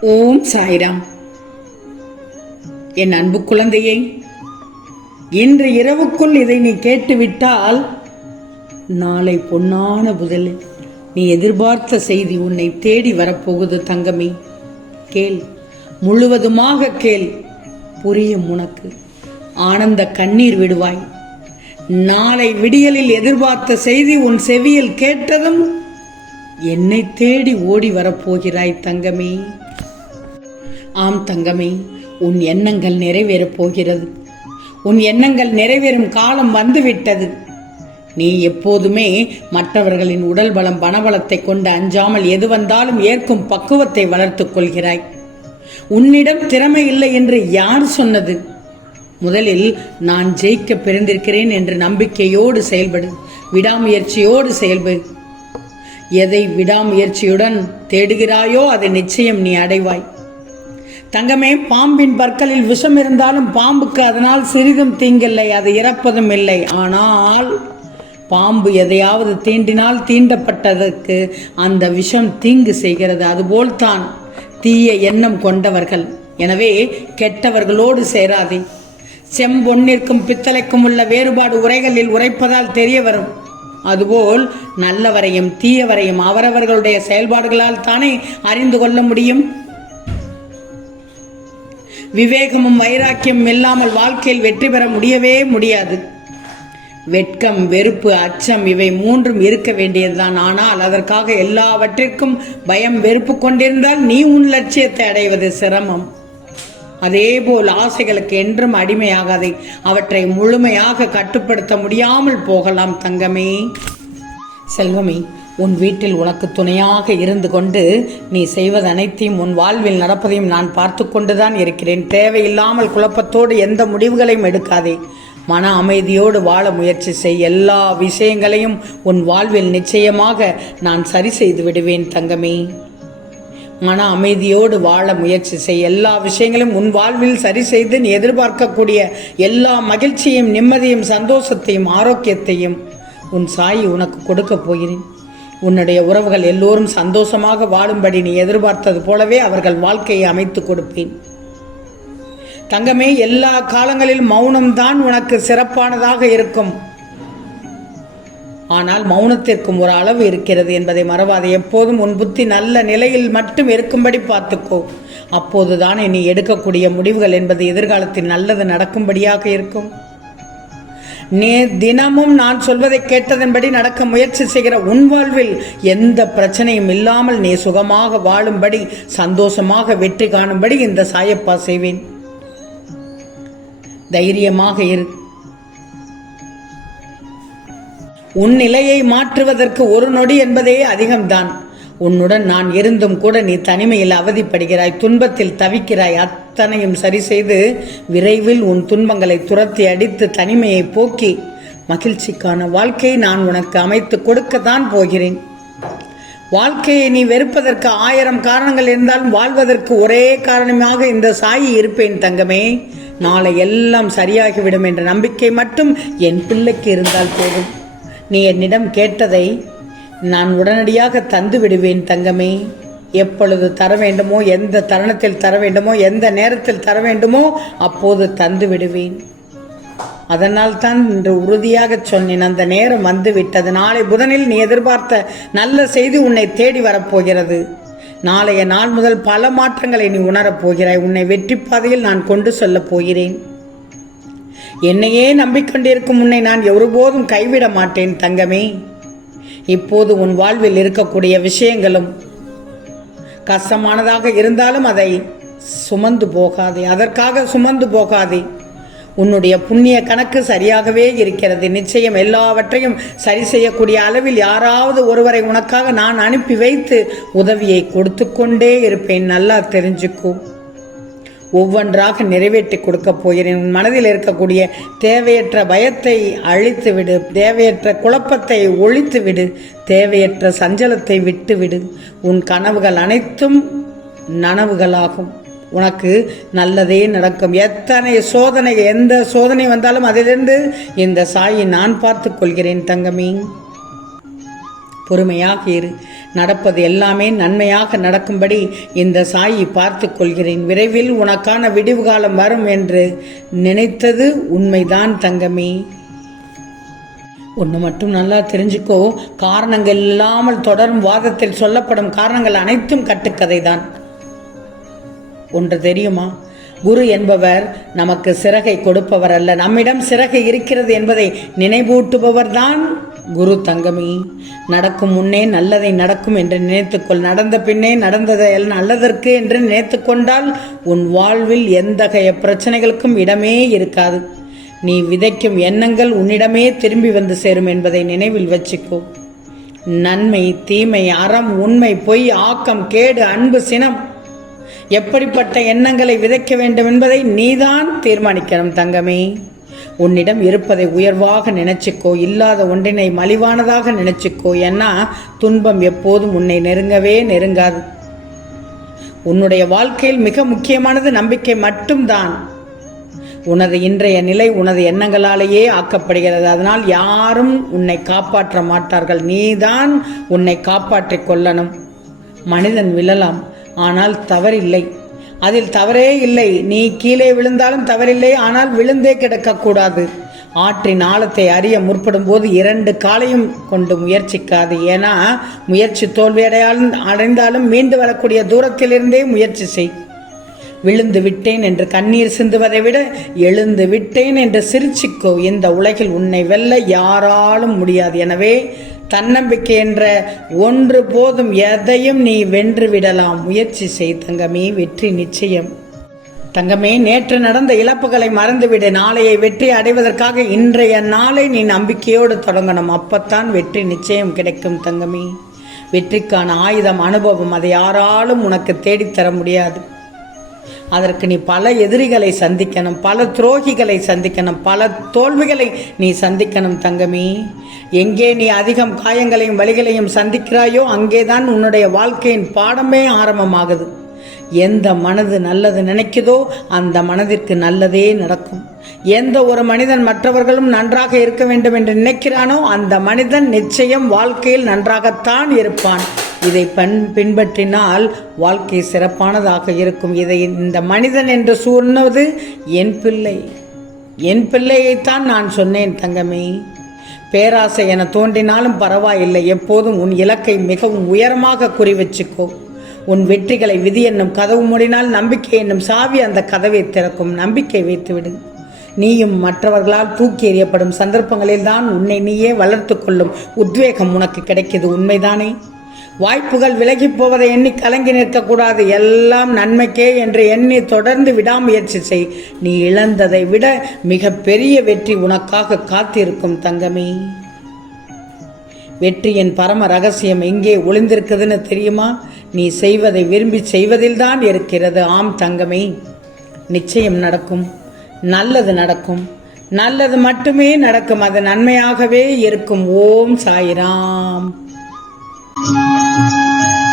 ஓம் சாய்ராம். என் அன்பு குழந்தையை இன்று இரவுக்குள் இதை நீ கேட்டுவிட்டால் நாளை பொன்னான புதலில் நீ எதிர்பார்த்த செய்தி உன்னை தேடி வரப்போகுது தங்கமே. கேள் முழுவதுமாக கேள் புரியும் உனக்கு. ஆனந்த கண்ணீர் விடுவாய். நாளை விடியலில் எதிர்பார்த்த செய்தி உன் செவியில் கேட்டதும் என்னை தேடி ஓடி வரப்போகிறாய் தங்கமே. ஆம் தங்கமே உன் எண்ணங்கள் நிறைவேறப் போகிறது. உன் எண்ணங்கள் நிறைவேறும் காலம் வந்துவிட்டது. நீ எப்போதுமே மற்றவர்களின் உடல் பலம் பணபலத்தை கொண்டு அஞ்சாமல் எது வந்தாலும் ஏற்கும் பக்குவத்தை வளர்த்துக் கொள்கிறாய். உன்னிடம் திறமை இல்லை என்று யார் சொன்னது? முதலில் நான் ஜெயிக்க பிறந்திருக்கிறேன் என்ற நம்பிக்கையோடு செயல்படு விடாமுயற்சியோடு செயல்படு எதை விடாமுயற்சியுடன் தேடுகிறாயோ அதை நிச்சயம் நீ அடைவாய். தங்கமே பாம்பின் பற்களில் விஷம் இருந்தாலும் பாம்புக்கு அதனால் சிறிதும் தீங்கில்லை அது இறப்பதும் இல்லை. ஆனால் பாம்பு எதையாவது தீண்டினால் தீண்டப்பட்டதற்கு அந்த விஷம் தீங்கு செய்கிறது. அதுபோல்தான் தீய எண்ணம் கொண்டவர்கள். எனவே கெட்டவர்களோடு சேராதே. செம்பொன்னிற்கும் பித்தளைக்கும் உள்ள வேறுபாடு உரைகளில் உரைப்பதால் தெரிய வரும். அதுபோல் நல்லவரையும் தீயவரையும் அவரவர்களுடைய செயல்பாடுகளால் தானே அறிந்து கொள்ள முடியும்? விவேகமும் வைராக்கியம் இல்லாமல் வாழ்க்கையில் வெற்றி பெற முடியவே முடியாது. வெட்கம் வெறுப்பு அச்சம் இவை மூன்றும் இருக்க வேண்டியதுதான். ஆனால் அதற்காக எல்லாவற்றிற்கும் பயம் வெறுப்பு கொண்டிருந்தால் நீ உன் லட்சியத்தை அடைவது சிரமம். அதேபோல் ஆசைகளுக்கு என்றும் அடிமையாகாதே. அவற்றை முழுமையாக கட்டுப்படுத்த முடியாமல் போகலாம் தங்கமே. செல்வமே உன் வீட்டில் உனக்கு துணையாக இருந்து கொண்டு நீ செய்வது அனைத்தையும் உன் வாழ்வில் நடப்பதையும் நான் பார்த்து கொண்டுதான் இருக்கிறேன். தேவையில்லாமல் குழப்பத்தோடு எந்த முடிவுகளையும் எடுக்காதே. மன அமைதியோடு வாழ முயற்சி செய். எல்லா விஷயங்களையும் உன் வாழ்வில் நிச்சயமாக நான் சரி செய்து விடுவேன் தங்கமே. மன அமைதியோடு வாழ முயற்சி செய். எல்லா விஷயங்களையும் உன் வாழ்வில் சரி செய்து நீ எதிர்பார்க்கக்கூடிய எல்லா மகிழ்ச்சியும் நிம்மதியும் சந்தோஷத்தையும் ஆரோக்கியத்தையும் உன் சாயி உனக்கு கொடுக்கப் போகிறேன். உன்னுடைய உறவுகள் எல்லோரும் சந்தோஷமாக வாழும்படி நீ எதிர்பார்த்தது போலவே அவர்கள் வாழ்க்கையை அமைத்து கொடுப்பேன். தங்கமே எல்லா காலங்களில் மௌனம்தான் உனக்கு சிறப்பானதாக இருக்கும். ஆனால் மௌனத்திற்கும் ஒரு அளவு இருக்கிறது என்பதை மறவாதே. எப்போதும் உன் புத்தி நல்ல நிலையில் மட்டும் இருக்கும்படி பார்த்துக்கோ. அப்போதுதானே நீ எடுக்கக்கூடிய முடிவுகள் என்பது எதிர்காலத்தில் நல்லது நடக்கும்படியாக இருக்கும். நீ தினமும் நான் சொல்வதை கேட்டதன்படி நடக்க முயற்சி செய்கிற உன் வாழ்வில் எந்த பிரச்சனையும் இல்லாமல் நீ சுகமாக வாழும்படி சந்தோஷமாக வெற்றி காணும்படி இந்த சாயப்பா செய்வேன். தைரியமாக இரு. உன் நிலையை மாற்றுவதற்கு ஒரு நொடி என்பதே அதிகம்தான். உன்னுடன் நான் இருந்தும் கூட நீ தனிமையில் அவதிப்படுகிறாய் துன்பத்தில் தவிக்கிறாய். அத்தனையும் சரி செய்து விரைவில் உன் துன்பங்களை துரத்தி அடித்து தனிமையை போக்கி மகிழ்ச்சிக்கான வாழ்க்கையை நான் உனக்கு அமைத்து கொடுக்கத்தான் போகிறேன். வாழ்க்கையை நீ வெறுப்பதற்கு ஆயிரம் காரணங்கள் இருந்தாலும் வாழ்வதற்கு ஒரே காரணமாக இந்த சாயி இருப்பேன் தங்கமே. நாளை எல்லாம் சரியாகிவிடும் என்ற நம்பிக்கை மட்டும் என் பிள்ளைக்கு இருந்தால் போதும். நீ என்னிடம் கேட்டதை நான் உடனடியாக தந்து விடுவேன் தங்கமே. எப்பொழுது தர வேண்டுமோ எந்த தருணத்தில் தர வேண்டுமோ எந்த நேரத்தில் தர வேண்டுமோ அப்போது தந்து விடுவேன். அதனால் தான் இன்று உறுதியாக சொன்னேன் அந்த நேரம் வந்து விட்டது நாளை புதனில் நீ எதிர்பார்த்த நல்ல செய்தி உன்னை தேடி வரப்போகிறது. நாளைய நாள் முதல் பல மாற்றங்களை நீ உணரப் போகிறாய். உன்னை வெற்றி பாதையில் நான் கொண்டு சொல்லப் போகிறேன். என்னையே நம்பிக்கொண்டிருக்கும் உன்னை நான் ஒருபோதும் கைவிட மாட்டேன் தங்கமே. இப்போது உன் வாழ்வில் இருக்கக்கூடிய விஷயங்களும் கஷ்டமானதாக இருந்தாலும் அதை சுமந்து போகாதே. அதற்காக சுமந்து போகாதே. உன்னுடைய புண்ணிய கணக்கு சரியாகவே இருக்கிறது. நிச்சயம் எல்லாவற்றையும் சரி செய்யக்கூடிய அளவில் யாராவது ஒருவரை உனக்காக நான் அனுப்பி வைத்து உதவியை கொடுத்து கொண்டே இருப்பேன். நல்லா தெரிஞ்சுக்கோ. ஒவ்வொன்றாக நிறைவேற்றி கொடுக்க போகிறேன். உன் மனதில் இருக்கக்கூடிய தேவையற்ற பயத்தை அழித்து விடு தேவையற்ற குழப்பத்தை ஒழித்து விடு தேவையற்ற சஞ்சலத்தை விட்டுவிடு. உன் கனவுகள் அனைத்தும் நனவுகளாகும். உனக்கு நல்லதே நடக்கும். எத்தனை சோதனை எந்த சோதனை வந்தாலும் அதிலிருந்து இந்த சாயை நான் பார்த்து கொள்கிறேன் தங்கமே. பொறுமையாக இரு. நடப்பது எல்லாமே நன்மையாக நடக்கும்படி இந்த சாயி பார்த்து கொள்கிறேன் விரைவில் உனக்கான விடிவு காலம் வரும் என்று நினைத்தது உண்மைதான் தங்கமே. ஒன்று மட்டும் நல்லா தெரிஞ்சுக்கோ காரணங்கள் இல்லாமல் தொடரும் வாதத்தில் சொல்லப்படும் காரணங்கள் அனைத்தும் கட்டுக்கதை தான் ஒன்று தெரியுமா? குரு என்பவர் நமக்கு சிறகை கொடுப்பவர் அல்ல நம்மிடம் சிறகை இருக்கிறது என்பதை நினைவூட்டுபவர் தான் குரு தங்கமி நடக்கும் முன்னே நல்லதை நடக்கும் என்று நினைத்துக்கொள். நடந்த பின்னே நடந்ததை நல்லதற்கு என்று நினைத்துக்கொண்டால் உன் வாழ்வில் எந்தகைய பிரச்சனைகளுக்கும் இடமே இருக்காது. நீ விதைக்கும் எண்ணங்கள் உன்னிடமே திரும்பி வந்து சேரும் என்பதை நினைவில் வச்சுக்கோ. நன்மை தீமை அறம் உண்மை பொய் ஆக்கம் கேடு அன்பு சினம் எப்படிப்பட்ட எண்ணங்களை விதைக்க வேண்டும் என்பதை நீதான் தீர்மானிக்கணும் தங்கமே. உன்னிடம் இருப்பதை உயர்வாக நினைச்சுக்கோ இல்லாத ஒன்றினை மலிவானதாக நினைச்சுக்கோ. ஏன்னா துன்பம் எப்போதும் உன்னை நெருங்கவே நெருங்காது. உன்னுடைய வாழ்க்கையில் மிக முக்கியமானது நம்பிக்கை மட்டும்தான். உனது இன்றைய நிலை உனது எண்ணங்களாலேயே ஆக்கப்படுகிறது. அதனால் யாரும் உன்னை காப்பாற்ற மாட்டார்கள். நீதான் உன்னை காப்பாற்றிக் கொள்ளணும். மனிதன் விழலாம். ஆனால் தவறில்லை. அதில் தவறே இல்லை. நீ கீழே விழுந்தாலும் தவறில்லை ஆனால் விழுந்தே கிடக்கக்கூடாது. ஆற்றின் ஆழத்தை அறிய முற்படும் போது இரண்டு காலையும் கொண்டு முயற்சிக்காது. ஏன்னா முயற்சி தோல்வியடையாலும் அடைந்தாலும் மீண்டு வரக்கூடிய தூரத்திலிருந்தே முயற்சி செய். விழுந்து விட்டேன் என்று கண்ணீர் சிந்துவதை விட எழுந்து விட்டேன் என்று சிரிச்சிக்கோ. இந்த உலகில் உன்னை வெல்ல யாராலும் முடியாது. எனவே தன்னம்பிக்கை என்ற ஒன்று போதும் எதையும் நீ வென்று விடலாம். முயற்சி செய் தங்கமே வெற்றி நிச்சயம். தங்கமே நேற்று நடந்த இழப்புகளை மறந்துவிடு. நாளையை வெற்றி அடைவதற்காக இன்றைய நாளை நீ நம்பிக்கையோடு தொடங்கணும். அப்பத்தான் வெற்றி நிச்சயம் கிடைக்கும் தங்கமே. வெற்றிக்கான ஆயுதம் அனுபவம் அதை யாராலும் உனக்கு தேடித்தர முடியாது. அதற்கு நீ பல எதிரிகளை சந்திக்கணும் பல துரோகிகளை சந்திக்கணும் பல தோல்விகளை நீ சந்திக்கணும் தங்கமே. எங்கே நீ அதிகம் காயங்களையும் வழிகளையும் சந்திக்கிறாயோ அங்கேதான் உன்னுடைய வாழ்க்கையின் பாடமே ஆரம்பமாகுது. எந்த மனது நல்லது நினைக்குதோ அந்த மனதிற்கு நல்லதே நடக்கும். எந்த ஒரு மனிதன் மற்றவர்களும் நன்றாக இருக்க வேண்டும் என்று நினைக்கிறானோ அந்த மனிதன் நிச்சயம் வாழ்க்கையில் நன்றாகத்தான் இருப்பான். இதை பண் பின்பற்றினால் வாழ்க்கை சிறப்பானதாக இருக்கும். இதை இந்த மனிதன் என்று சொன்னது என் பிள்ளை. என் பிள்ளையைத்தான் நான் சொன்னேன் தங்கமே. பேராசை என தோன்றினாலும் பரவாயில்லை. எப்போதும் உன் இலக்கை மிகவும் உயரமாக குறி வச்சுக்கோ. உன் வெற்றிகளை விதி என்னும் கதவு மூடினால் நம்பிக்கை என்னும் சாவி அந்த கதவை திறக்கும். நம்பிக்கை வைத்துவிடு. நீயும் மற்றவர்களால் தூக்கி எறியப்படும் சந்தர்ப்பங்களில் தான் உன்னை நீயே வளர்த்து கொள்ளும். உத்வேகம் உனக்கு கிடைக்கிது. உண்மைதானே? வாய்ப்புகள் விலகி போவதை எண்ணி கலங்கி நிற்கக்கூடாது. எல்லாம் நன்மைக்கே என்று எண்ணி தொடர்ந்து விடாமுயற்சி செய். நீ இழந்ததை விட மிக பெரிய வெற்றி உனக்காக காத்திருக்கும் தங்கமே. வெற்றியின் பரம ரகசியம் எங்கே ஒளிந்திருக்குதுன்னு தெரியுமா? நீ செய்வதை விரும்பி செய்வதில்தான் இருக்கிறது. ஆம் தங்கமே நிச்சயம் நடக்கும். நல்லது நடக்கும். நல்லது மட்டுமே நடக்கும். அது நன்மையாகவே இருக்கும். ஓம் சாய்ராம். Música